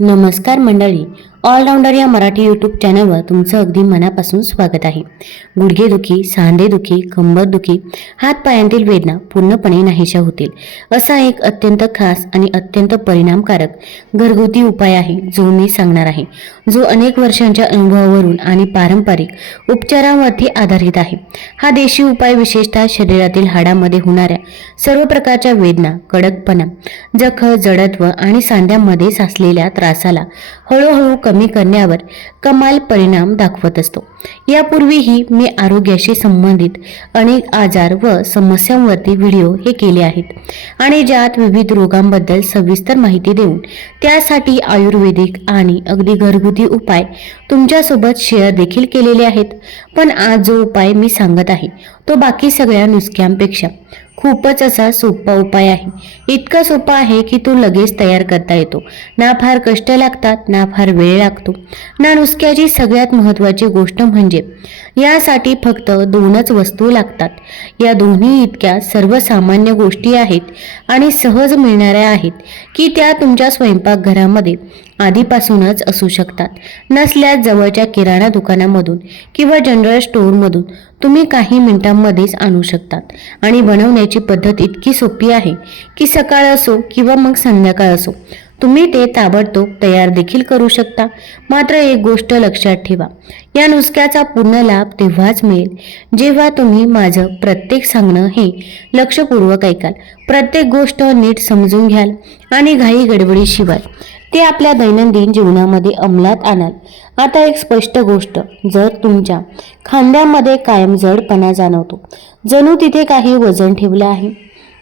नमस्कार मंडळी. ऑलराऊंडर या मराठी यूट्यूब चॅनलवर तुमचं अगदी मनापासून स्वागत आहे. गुडघेदुखी सांधेदुखी कंबरदुखी हातपायांतील वेदना पूर्णपणे नाहीशा होतील. असा एक अत्यंत खास आणि अत्यंत परिणामकारक घरगुती उपाय आहे जो मी सांगणार आहे. जो अनेक वर्षांच्या अनुभवावरून आणि पारंपरिक उपचारांवरती आधारित आहे. हा देशी उपाय विशेषतः शरीरातील हाडामध्ये होणाऱ्या सर्व प्रकारच्या वेदना कडकपणा जख जडत्व आणि सांध्यामध्ये साचलेल्या त्रासाला हळूहळू कमी करण्यावर कमाल परिणाम दाखवत असतो. यापूर्वीही मी आरोग्याशी संबंधित अनेक आजार व समस्यांवरती व्हिडिओ हे केले आहेत आणि ज्यात विविध रोगांबद्दल सविस्तर माहिती देऊन त्यासाठी आयुर्वेदिक आणि अगदी घरगुती उपाय तुमच्यासोबत शेअर देखील केलेले आहेत. पण आज जो उपाय मी सांगत आहे तो बाकी सगळ्या नुसक्यांपेक्षा खूपच असा सोपा उपाय आहे. इतका सोपा आहे की तो लगेच तयार करता येतो. ना फार कष्ट लागतात ना फार वेळ लागतो. ना नुसक्याची सगळ्यात महत्त्वाची गोष्ट म्हणजे यासाठी फक्त दोनच वस्तू लागतात. या दोन्ही इतक्या सर्वसामान्य गोष्टी आहेत आणि सहज मिळणाऱ्या आहेत की त्या तुमच्या स्वयंपाकघरामध्ये आधीपासूनच असू शकतात. नसल्यास जवळच्या किराणा दुकानामधून किंवा जनरल स्टोअरमधून तुम्ही काही मिनिटांमध्येच आणू शकतात. आणि बनवण्याची पद्धत इतकी सोपी आहे की सकाळ असो किंवा मग संध्याकाळ असो तुम्ही ते ताबडतोब तयार देखील करू शकता. मात्र एक गोष्ट लक्षात ठेवा. या नुसक्याचा पूर्ण लाभ तेव्हाच मिळेल जेव्हा तुम्ही माझं प्रत्येक सांगणं हे लक्षपूर्वक ऐकाल. प्रत्येक गोष्ट नीट समजून घ्याल आणि घाई गडबडीशिवाय ते आपल्या दैनंदिन जीवनामध्ये अंमलात आणाल. आता एक स्पष्ट गोष्ट जर तुमच्या खांद्यामध्ये कायम जडपणा जाणवतो जणू तिथे काही वजन ठेवलं आहे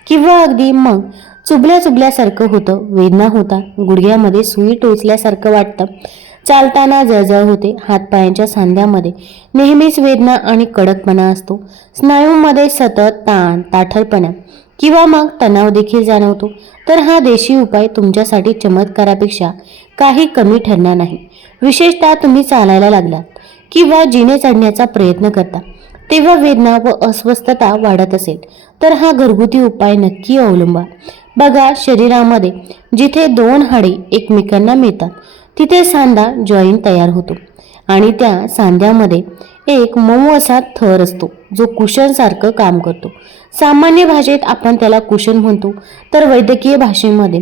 किंवा अगदी मग चुबल्या चुबल्यासारखं होतं. वेदना होता. गुडघ्यामध्ये सुई टोचल्यासारखं वाटतं. चालताना जळजळ होते. हातपायांच्या सांध्यामध्ये नेहमीच वेदना आणि कडकपणा असतो. स्नायूमध्ये सतत ताण ताठरपणा किंवा मग तणाव देखील जाणवतो. तर हा देशी उपाय तुमच्यासाठी चमत्कारापेक्षा काही कमी ठरणार नाही. विशेषतः तुम्ही चालायला लागलात किंवा जिने चढण्याचा प्रयत्न करता. तेव्हा वेदना व अस्वस्थता वाढत असेल. तर हा घरगुती उपाय नक्की अवलंबा. बघा शरीरामध्ये जिथे दोन हाडे एकमेकांना मिळतात तिथे सांधा जॉईन तयार होतो. आणि त्या सांध्यामध्ये एक मऊ असा थर असतो जो कुशनसारखं काम करतो. सामान्य भाषेत आपण त्याला कुशन म्हणतो तर वैद्यकीय भाषेमध्ये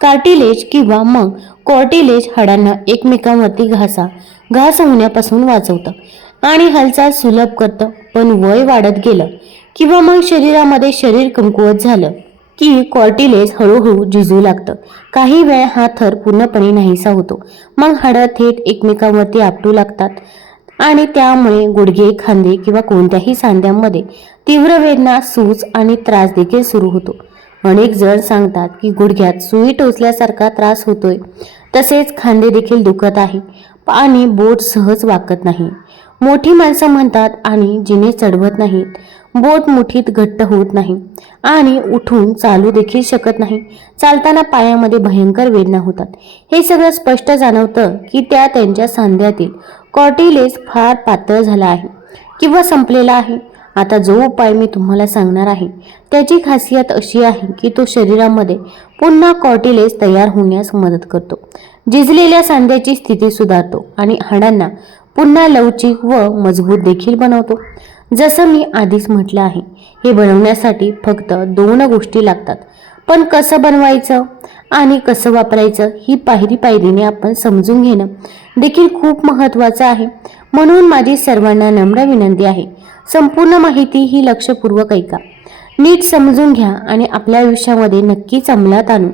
कार्टिलेज किंवा मग कॉर्टिलेज हाडांना एकमेकांवरती घासा घास होण्यापासून वाचवतं. आणि हालचाल सुलभ करतं पण वय वाढत गेलं किंवा मग शरीरामध्ये शरीर कमकुवत झालं. की कॉर्टिलेज हळूहळू झिजू लागतं. काही वेळ हा थर पूर्णपणे नाहीसा होतो. मग हाडं थेट एकमेकांवरती आपटू लागतात आणि त्यामुळे गुडघे खांदे किंवा कोणत्याही सांध्यांमध्ये तीव्र वेदना सूज आणि त्रास देखील सुरू होतो. अनेक जण सांगतात की गुडघ्यात सुई टोचल्यासारखा त्रास होतोय. तसेच खांदे देखील दुखत आहे आणि बोट सहज वाकत नाही. मोठी माणसं म्हणतात आणि जिने चढवत नाहीत. बोट मुठीत घट्ट होत नाही आणि उठून चालू देखील शकत नाही. चालताना पायामध्ये भयंकर वेदना होतात. हे सगळं स्पष्ट जाणवतं की त्या त्यांच्या सांध्यातील कॉर्टिलेस फार पातळ झाला आहे किंवा संपलेला आहे. आता जो उपाय मी तुम्हाला सांगणार आहे त्याची खासियत अशी आहे की तो शरीरामध्ये पुन्हा कॉर्टिलेस तयार होण्यास मदत करतो. झिजलेल्या सांध्याची स्थिती सुधारतो आणि हाडांना पुन्हा लवचिक व मजबूत देखील बनवतो. जसं मी आधीच म्हटलं आहे हे बनवण्यासाठी फक्त दोन गोष्टी लागतात. पण कसं बनवायचं आणि कसं वापरायचं ही पायरी पायरीने आपण समजून घेणं देखील खूप महत्त्वाचं आहे. म्हणून माझी सर्वांना नम्र विनंती आहे संपूर्ण माहिती ही लक्षपूर्वक ऐका. नीट समजून घ्या आणि आपल्या आयुष्यामध्ये नक्कीच अंमलात आणून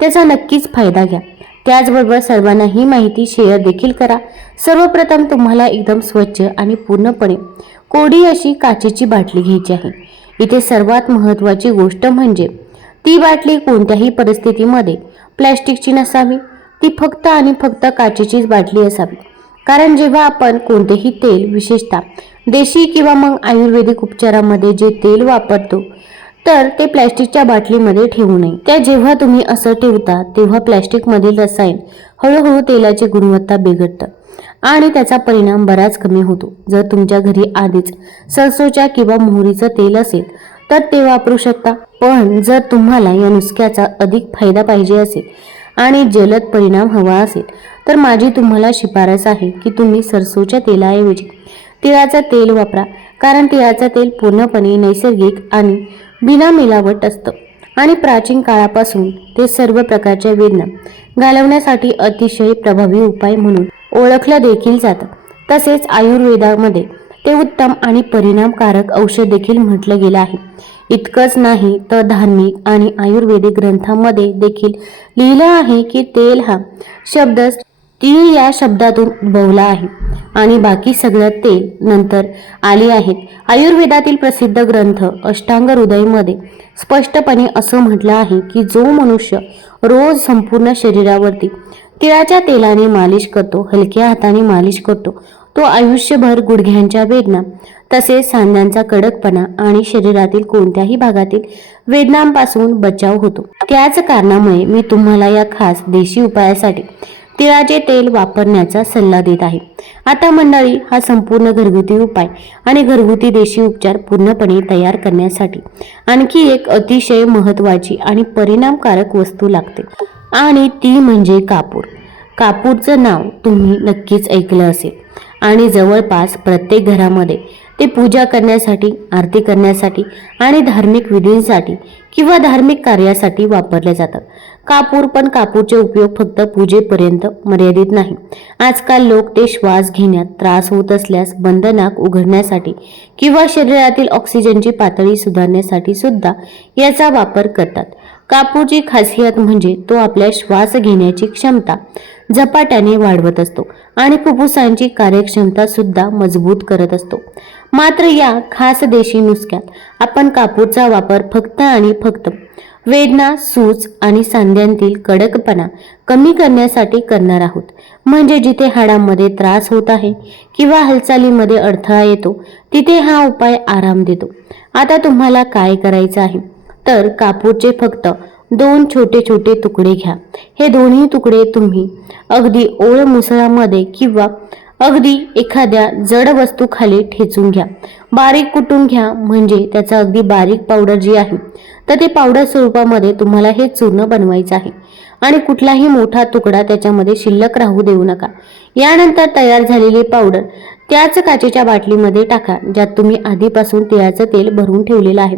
त्याचा नक्कीच फायदा घ्या. त्याचबरोबर सर्वांना ही माहिती शेअर देखील करा. सर्वप्रथम तुम्हाला एकदम स्वच्छ आणि पूर्णपणे कोडी अशी काचेची बाटली घ्यायची आहे. इथे सर्वात महत्त्वाची गोष्ट म्हणजे ती बाटली कोणत्याही परिस्थितीमध्ये प्लॅस्टिकची नसावी. ती फक्त आणि फक्त काचेचीच बाटली असावी. कारण जेव्हा आपण कोणतेही तेल विशेषतः देशी किंवा मग आयुर्वेदिक उपचारामध्ये जे तेल वापरतो तर ते प्लॅस्टिकच्या बाटलीमध्ये ठेवू नये. त्या जेव्हा तुम्ही असं ठेवता तेव्हा प्लॅस्टिकमधील रसायन हळूहळू तेलाची गुणवत्ता बिघडतं. आणि त्याचा परिणाम बराच कमी होतो. जर तुमच्या घरी आधीच सरसोच्या किंवा मोहरीचं तेल असेल तर ते वापरू शकता. पण जर तुम्हाला या नुसक्याचा अधिक फायदा पाहिजे असेल आणि जलद परिणाम हवा असेल तर माझी तुम्हाला शिफारस आहे की तुम्ही सरसोच्या तेलाऐवजी तिळाचं तेल वापरा. कारण तिळाचं तेल पूर्णपणे नैसर्गिक आणि बिना मिलावट असतं. आणि प्राचीन काळापासून ते सर्व प्रकारच्या वेदना घालवण्यासाठी अतिशय प्रभावी उपाय म्हणून ओळखलं देखील जातं. तसेच आयुर्वेदामध्ये ते उत्तम आणि परिणामकारक औषध देखील म्हटलं गेलं आहे. इतकंच नाही तर धार्मिक आणि आयुर्वेदिक ग्रंथामध्ये देखील लिहिलं आहे की तेल हा शब्द तीळ या शब्दातून उद्भवला आहे. आणि बाकी सगळं तेल नंतर आली आहेत आयुर्वेदातील प्रसिद्ध ग्रंथ अष्टांग हृदयमध्ये स्पष्टपणे असं म्हटलं आहे की जो मनुष्य रोज संपूर्ण शरीरावरती तिळाच्या तेलाने मालिश करतो हलक्या हाताने मालिश करतो. तो आयुष्यभर गुडघ्यांच्या वेदना तसेच सांध्यांचा कडकपणा आणि शरीरातील कोणत्याही भागातील वेदनांपासून बचाव होतो. त्याच कारणामुळे मी तुम्हाला या खास देशी उपायासाठी तिळाचे तेल वापरण्याचा सल्ला देत आहे. आता मंडळी हा संपूर्ण घरगुती उपाय आणि घरगुती देशी उपचार पूर्णपणे तयार करण्यासाठी आणखी एक अतिशय महत्त्वाची आणि परिणामकारक वस्तू लागते. आणि ती म्हणजे कापूर. कापूरचं नाव तुम्ही नक्कीच ऐकलं असेल. आणि जवळपास प्रत्येक घरामध्ये ते पूजा करण्यासाठी आरती करण्यासाठी आणि धार्मिक विधींसाठी किंवा धार्मिक कार्यासाठी वापरले जातात. कापूर पण कापूरचे उपयोग फक्त पूजेपर्यंत मर्यादित नाही. आजकाल लोक ते श्वास घेण्यात त्रास होत असल्यास बंद नाक उघडण्यासाठी किंवा शरीरातील ऑक्सिजनची पातळी सुधारण्यासाठी सुद्धा याचा वापर करतात. कापूरची खासियत म्हणजे तो आपल्या श्वास घेण्याची क्षमता झपाट्याने वाढवत असतो आणि फुफ्फुसांची कार्यक्षमता सुद्धा मजबूत करत असतो. मात्र या खास देशी नुसक्यात आपण कापूरचा वापर फक्त आणि फक्त वेदना सूज आणि सांध्यांतील कडकपणा कमी करण्यासाठी करणार आहोत. म्हणजे जिथे हाडांमध्ये त्रास होत आहे किंवा हालचालीमध्ये अडथळा येतो तिथे हा उपाय आराम देतो. आता तुम्हाला काय करायचं आहे? तर कापूरचे फक्त दोन छोटे छोटे तुकडे घ्या. हे दोन्ही तुकडे तुम्ही अगदी ओळ मुसळामध्ये किंवा अगदी एखाद्या जड वस्तू खाली ठेचून घ्या. बारीक कुटून घ्या म्हणजे त्याचा अगदी बारीक पावडर जी आहे तर ते पावडर स्वरूपामध्ये तुम्हाला हे चूर्ण बनवायचं आहे. आणि कुठलाही मोठा तुकडा त्याच्यामध्ये शिल्लक राहू देऊ नका. यानंतर तयार झालेली पावडर त्याच काचेच्या बाटलीमध्ये टाका ज्यात तुम्ही आधीपासून तिळाचं तेल भरून ठेवलेलं आहे.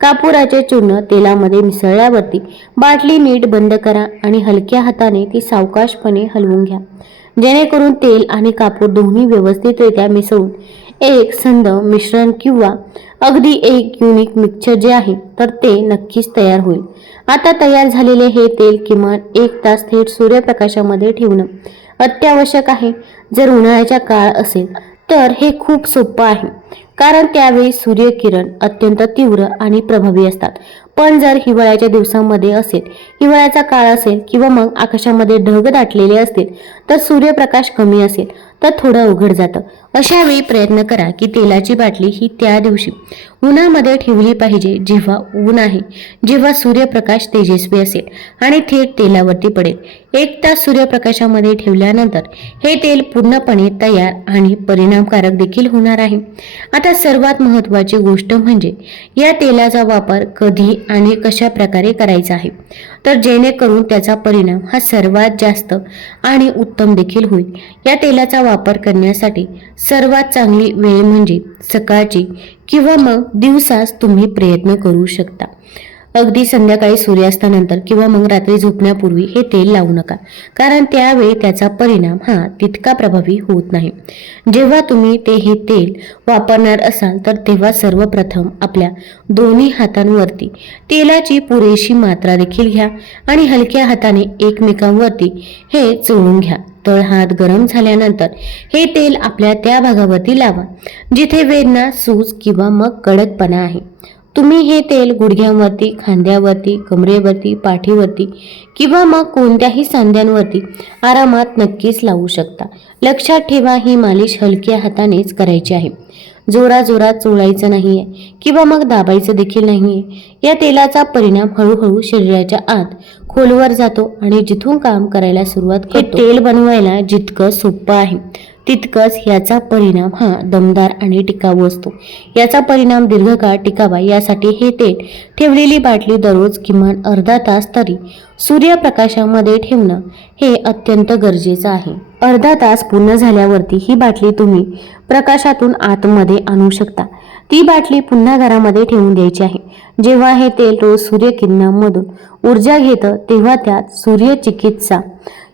कापुराचे चूर्ण तेलामध्ये मिसळल्यावरती बाटली नीट बंद करा आणि हलक्या हाताने ती सावकाशपणे हलवून घ्या. जेणेकरून तेल आणि कापूर दोन्ही व्यवस्थितरित्या मिसळून एक संद मिश्रण किंवा अगदी एक युनिक मिक्सचर जे आहे तर ते नक्कीच तयार होईल. आता तयार झालेले हे तेल किमान एक तास थेट सूर्यप्रकाशामध्ये ठेवणं अत्यावश्यक आहे. जर उन्हाळ्याचा काळ असेल तर हे खूप सोपं आहे. कारण त्यावेळी सूर्यकिरण अत्यंत तीव्र आणि प्रभावी असतात. पण जर हिवाळ्याच्या दिवसांमध्ये असेल हिवाळ्याचा काळ असेल किंवा मग आकाशामध्ये ढग दाटलेले असतील तर सूर्यप्रकाश कमी असेल तर थोडं अवघड जातं. अशा वेळी प्रयत्न करा की तेलाची बाटली ही त्या दिवशी उन्हामध्ये ठेवली पाहिजे जेव्हा ऊन आहे जेव्हा सूर्यप्रकाश तेजस्वी असेल आणि थेट तेलावरती पडेल. एक तास सूर्यप्रकाशामध्ये ठेवल्यानंतर हे तेल पूर्णपणे तयार आणि परिणामकारक देखील होणार आहे. आता सर्वात महत्त्वाची गोष्ट म्हणजे या तेलाचा वापर कधी आणि कशा प्रकारे करायचा आहे. तर जेणेकरून त्याचा परिणाम हा सर्वात जास्त आणि उत्तम देखील होईल. या तेलाचा वापर करण्यासाठी सर्वात चांगली वेळ म्हणजे सकाळची किंवा मग दिवसाच तुम्ही प्रयत्न करू शकता. अगदी संध्याकाळी सूर्यास्तानंतर किंवा मग रात्री झोपण्यापूर्वी हे तेल लावू नका. कारण त्यावेळी त्याचा परिणाम हा तितका प्रभावी होत नाही. जेव्हा तुम्ही ते हे तेल वापरणार असाल तर तेव्हा सर्वप्रथम आपल्या दोन्ही हातांवरती तेलाची पुरेशी मात्रा देखील घ्या आणि हलक्या हाताने एकमेकांवरती हे चोळून घ्या. तळ हात गरम झाल्यानंतर हे तेल आपल्या त्या भागावरती लावा जिथे वेदना सूज किंवा मग कडकपणा आहे. तुम्ही हे तेल गुडघ्यांवरती खांद्यावरती कमरेवरती पाठीवरती किंवा मग कोणत्याही सांध्यांवरती आरामात नक्कीच लावू शकता. लक्षात ठेवा ही मालिश हलक्या हातानेच करायची आहे. जोरा जोरात चोळायचं नाहीये किंवा मग दाबायचं देखील नाहीये. या तेलाचा परिणाम हळूहळू शरीराच्या आत खोलवर जातो आणि जिथून काम करायला सुरुवात करतो. हे तेल बनवायला जितकं सोपं आहे. तितकंच याचा परिणाम हा दमदार आणि टिकाऊ असतो. याचा परिणाम दीर्घकाळ टिकावा यासाठी हे तेल ठेवलेली बाटली दररोज किमान अर्धा तास तरी सूर्यप्रकाशामध्ये ठेवणं हे अत्यंत गरजेचं आहे. अर्धा तास पूर्ण झाल्यावरती ही बाटली तुम्ही प्रकाशातून आतमध्ये आणू शकता. ती बाटली पुन्हा घरामध्ये ठेवून द्यायची आहे. जेव्हा हे तेल रोज सूर्यकिरणांमधून ऊर्जा घेतं तेव्हा त्यात सूर्यचिकित्सा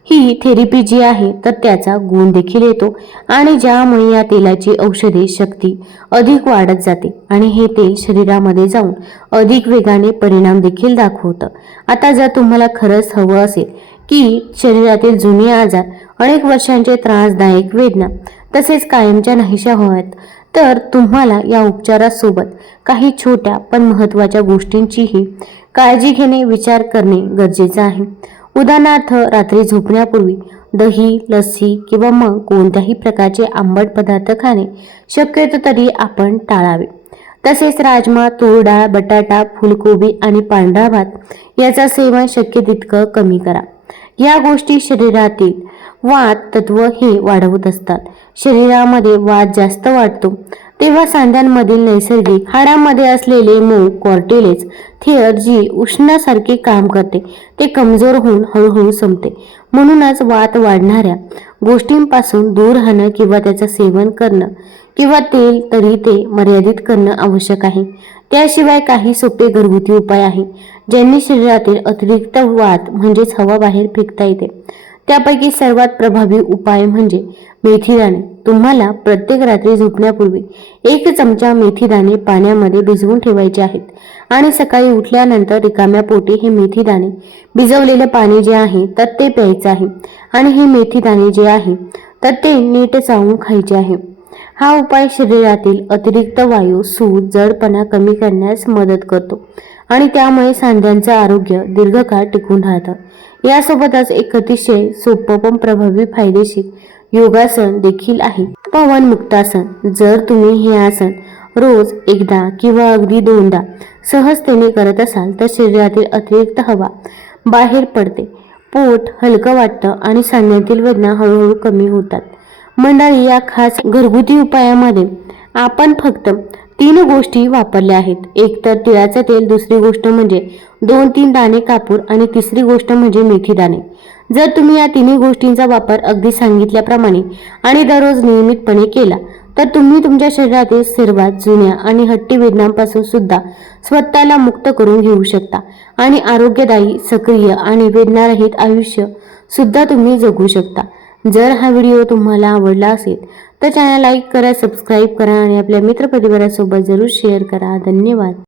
ही थेरपी जी आहे तर त्याचा गुण देखील येतो आणि ज्यामुळे या तेलाची औषधी शक्ती अधिक वाढत जाते आणि हे तेल शरीरामध्ये जाऊन अधिक वेगाने परिणाम देखील दाखवतं. आता जर तुम्हाला खरंच हवं असेल की शरीरातील जुने आजार अनेक वर्षांचे त्रासदायक वेदना तसेच कायमच्या नाहीशा व्हाव्यात तर तुम्हाला या उपचारासोबत काही छोट्या पण महत्त्वाच्या गोष्टींचीही काळजी घेणे विचार करणे गरजेचं आहे. उदाहरणार्थ रात्री झोपण्यापूर्वी दही लस्सी किंवा मग कोणत्याही प्रकारचे आंबट पदार्थ खाणे शक्यतो तरी आपण टाळावे. तसेच राजमा तूर डाळ बटाटा फुलकोबी आणि पांढरा भात याचं सेवन शक्य तितकं कमी करा. या गोष्टी शरीरातील वात तत्व हे वाढवत असतात. शरीरामध्ये वात जास्त वाढतो. तेव्हा सांध्यांमधील नैसर्गिक हाडामध्ये असलेले मूळ कॉर्टिलेज थिअर जी उष्णासारखे काम करते ते कमजोर होऊन हळूहळू संपते. म्हणूनच वात वाढणाऱ्या गोष्टींपासून दूर राहणं किंवा त्याचं सेवन करणं किंवा तेल तरी ते मर्यादित करणं आवश्यक आहे. त्याशिवाय काही सोपे घरगुती उपाय आहे ज्यांनी शरीरातील अतिरिक्त वात म्हणजेच हवा बाहेर फेकता येते. त्यापैकी सर्वात प्रभावी उपाय म्हणजे मेथीदाणे तुम्हाला प्रत्येक रात्री झोपण्यापूर्वी एक चमचा मेथीदाणे पाण्यामध्ये भिजवून ठेवायचे आहेत. आणि सकाळी उठल्यानंतर रिकाम्या पोटी हे मेथीदाणे भिजवलेलं पाणी जे आहे तर ते प्यायचं आहे. आणि हे मेथीदाणे जे आहे तर ते नीट चावून खायचे आहे. हा उपाय शरीरातील अतिरिक्त वायू सूज जडपणा कमी करण्यास मदत करतो. आणि त्यामुळे सांध्यांचं आरोग्य दीर्घकाळ टिकून राहतं. यासोबतच एक अतिशय सोपं पण प्रभावी फायदेशीर योगासन देखील आहे. पवन मुक्तासन जर तुम्ही हे आसन रोज एकदा किंवा अगदी दोनदा सहजतेने करत असाल तर शरीरातील अतिरिक्त हवा बाहेर पडते. पोट हलकं वाटतं आणि सांध्यातील वेदना हळूहळू कमी होतात. मंडळी या खास घरगुती उपायामध्ये आपण फक्त तीन गोष्टी वापरल्या आहेत. एक तर तिळाचं तेल दुसरी गोष्ट म्हणजे दोन तीन दाणे कापूर आणि तिसरी गोष्ट म्हणजे मेथी दाणे. जर तुम्ही या तिन्ही गोष्टींचा वापर अगदी सांगितल्याप्रमाणे आणि दररोज नियमितपणे केला तर तुम्ही तुमच्या शरीरातील सर्वात जुन्या आणि हट्टी वेदनांपासून सुद्धा स्वतःला मुक्त करून घेऊ शकता आणि आरोग्यदायी सक्रिय आणि वेदनारहित आयुष्य सुद्धा तुम्ही जगू शकता. जर हा व्हिडिओ तुम्हाला आवडला असेल तर चॅनल लाईक करा सबस्क्राईब करा आणि आपल्या मित्रपरिवारासोबत जरूर शेअर करा. धन्यवाद.